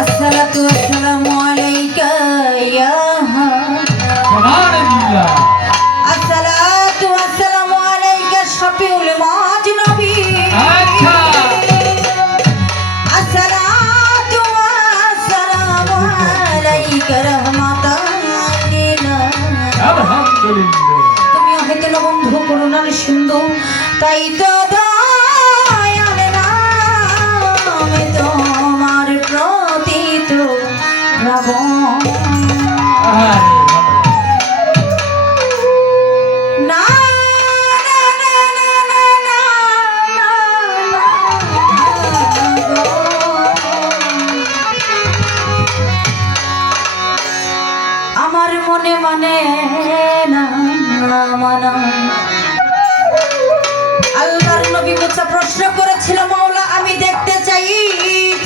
আসসালাতু ওয়াসসালামু আলাইকা ইয়া সুবহানাল্লাহ। আসসালাতু ওয়াসসালামু আলাইকা শফিউল মাজনবী। আচ্ছা আসসালাতু ওয়াসসালামু আলাইকা রাহমাতাল লিল আলামিন। আলহামদুলিল্লাহ। তুমি অহেতুক বন্ধু করুণার সিন্ধু, তাই তো দয়াল নামে তোমার প্রতি তো রাবণ। আরে না না না না না না না গো। আমার মনে মানে না মানা। আল্লাহর নবী মুসা প্রশ্ন করেছিল, মাওলা আমি দেখতে চাই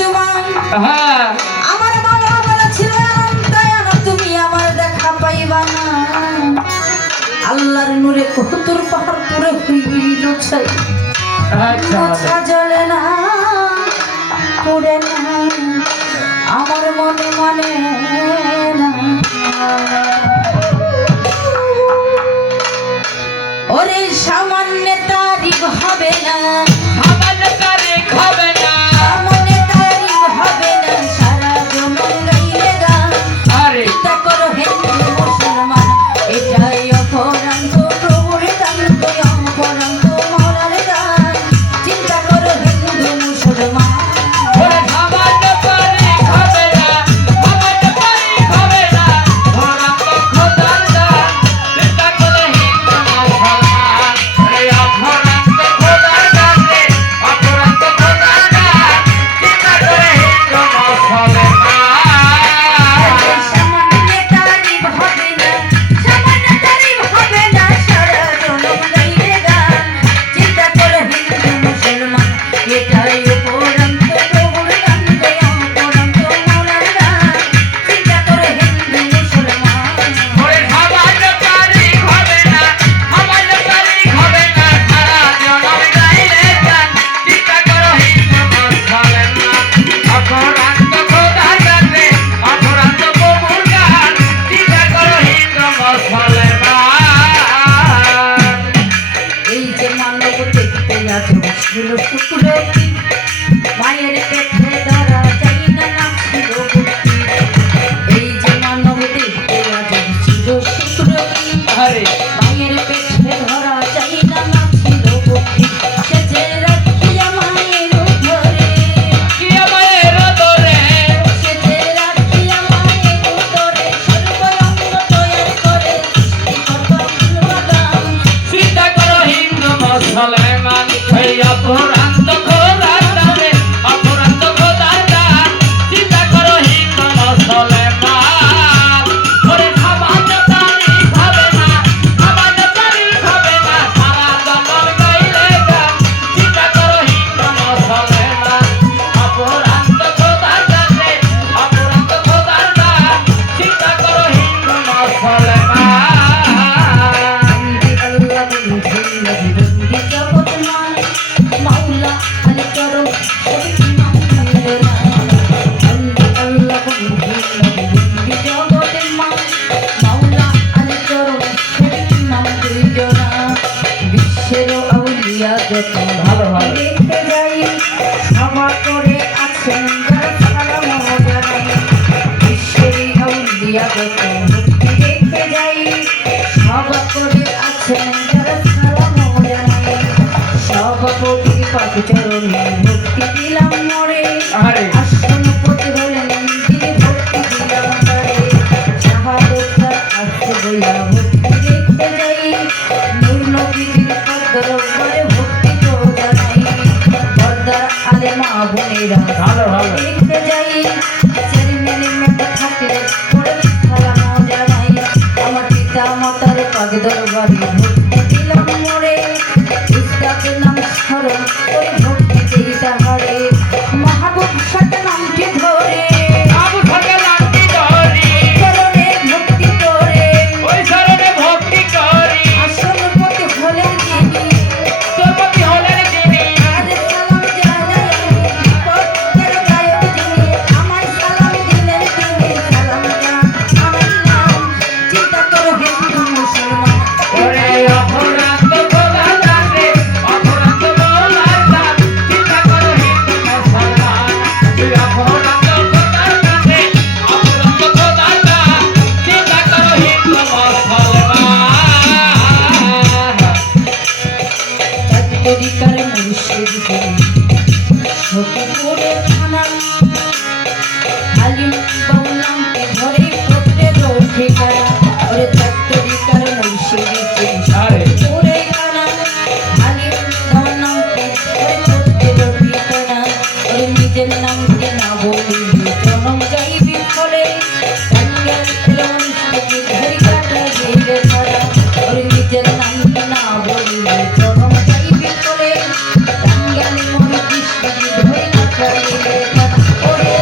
তোমার। হ্যাঁ আমার মাওলা বলেছিল, দয়ানা তুমি আমার দেখা পাইবা না। আল্লাহর নূরে কহুতুর পাহাড় পুরে হইল ছাই, আচ্ছা মুছা জ্বলে না পুড়ে না। আমার মনে মানে না। ওরে সামান্য তারিফ হবে না, আমাদের তারিখ হবে না। সামান্য তারিফ হবে না, সারা জীবন গাইলে গান। আরে চিন্তা করো হিন্দু মুসলমান, এটাই অপরান্ত প্রভুর দান, অপরান্ত মরার দান। চিন্তা করো হিন্দু মুসলমান। ওরে আমাদের তারিখ হবে না, আমাদের তারিখ হবে না। ওরা তো খোদার দান, চিন্তা করে হিন্দু মুসলমান। রে অপরান্ত খোদার দান রে, অপরান্ত খোদার দান, চিন্তা করে হিন্দু মুসলমান। সামান্য তারিফ হবে না, সামান্য তারিফ হবে না, সারা জনম গাইলে গান। চিন্তা করো হিন্দু মুসলমান, এটাই অপরান্ত প্রভুর দান, অপরান্ত মরার দান। চিন্তা করো হিন্দু মুসলমান। ওরে আমাদের তারিখ হবে না, আমাদের তারিখ হবে না, সারা জনম গাইলে গান। চিন্তা করো হিন্দু মুসলমান। অপরান্ত খোদার দান রে, অপরান্ত প্রভুর দান, চিন্তা করো হিন্দু মুসলমান। এই যে মানব দেখতে আছো ছিল শুক্রটি, মায়ের পেটে ধরা যাই না নাম ছিল বুদ্ধি। এই যে মানব দেখতে আছো ছিল শুক্রটি, আরে মায়ের পেটে ধরা যাই না নাম ছিল বুদ্ধি। সে যে রাখিয়া মায়ের উদরে, কি আমাদের দরে, সে যে রাখিয়া মায়ের উদরে, সর্বঙ্গ তৈরি করে সৃষ্টি করত ফুলবাগান। চিন্তা করো হিন্দু মুসলমান। এই অপরান্ত খোদার দান রে, অপরান্ত খোদার দান, চিন্তা করো হিন্দু মুসলমান। ওরে আমাদের তারিখ হবে না, আমাদের তারিখ হবে না, সারা জনম গাইলে গান। চিন্তা করো হিন্দু মুসলমান। অপরান্ত খোদার দান রে, অপরান্ত খোদার দান, চিন্তা করো হিন্দু মুসলমান। আল্লাহ বন্ধু বন্দি জগৎমান, মাওলা আলী করো সবই নাম না। আল্লাহ বন্ধু বন্দি জগৎমান, মাওলা আলী করো সবই নাম না। বিশ্বের আউলিয়া যত ভালো ভালো দেখতে যাই, সভা করে আছেন যারা সালাম জানাই। বিশ্বের আউলিয়া যত মুক্তি দেখতে যাই, সভা করে আছেন যারা সালাম জানাই। সভাপতি পাক চরণে ভক্তি দিলাম মরে, আরে আসন পতি হলেন যিনি ভক্তি দিলাম তারে। শাহাদত আসতে বইয়া ভক্তি দেখতে যাই, নূর নবীর দরবারে ভক্তি তো জানাই। পর্দার আলেমা বোনেরা ভালো ভালো দেখতে যাই, চেয়ারম্যান মেম্বার থাকলে পরে সালাম জানাই। আমার পিতা মাতার পাক দরবারে ভক্তি দিলাম মরে, উস্তাদের নাম স্মরণ করে ভক্তি দেই তাহারে। মাহবুব সাথে নামটি ধরে আবু থাকে লাঠি ধরি, চরণে ভক্তি করে, ওই শরণে ভক্তি করি। আসন পতি হলেন যিনি, তোরপতি হলেন যিনি, আর সালাম জানাই। পর্দার গায়ক যিনি, আমার অপরান্ত খোদার কাছে অপরান্ত খোদার দান চিন্তা করো হিন্দু মুসলমান তরিকার মুর্শিদ সখীপুরের থানা আলিম বাউলামকে ধরে প্রত্যেক ঠিকানা ওরে তরিকার মুর্শিদ আরে সখীপুরের থানা আলিম বাউলামকে ধরে প্রত্যেক ঠিকানা ওরে নিজের নামকে না বলিলে জনম যাইবি ফলে টাঙ্গাইল মুর্শিদ ধরি কাটা গেলে ধরা ওরে নিজের নামকে না বলিলে জনম যাইবি ফলে টাঙ্গাইল মুর্শিদ ধরি কাটা গেলে ধরা ওরে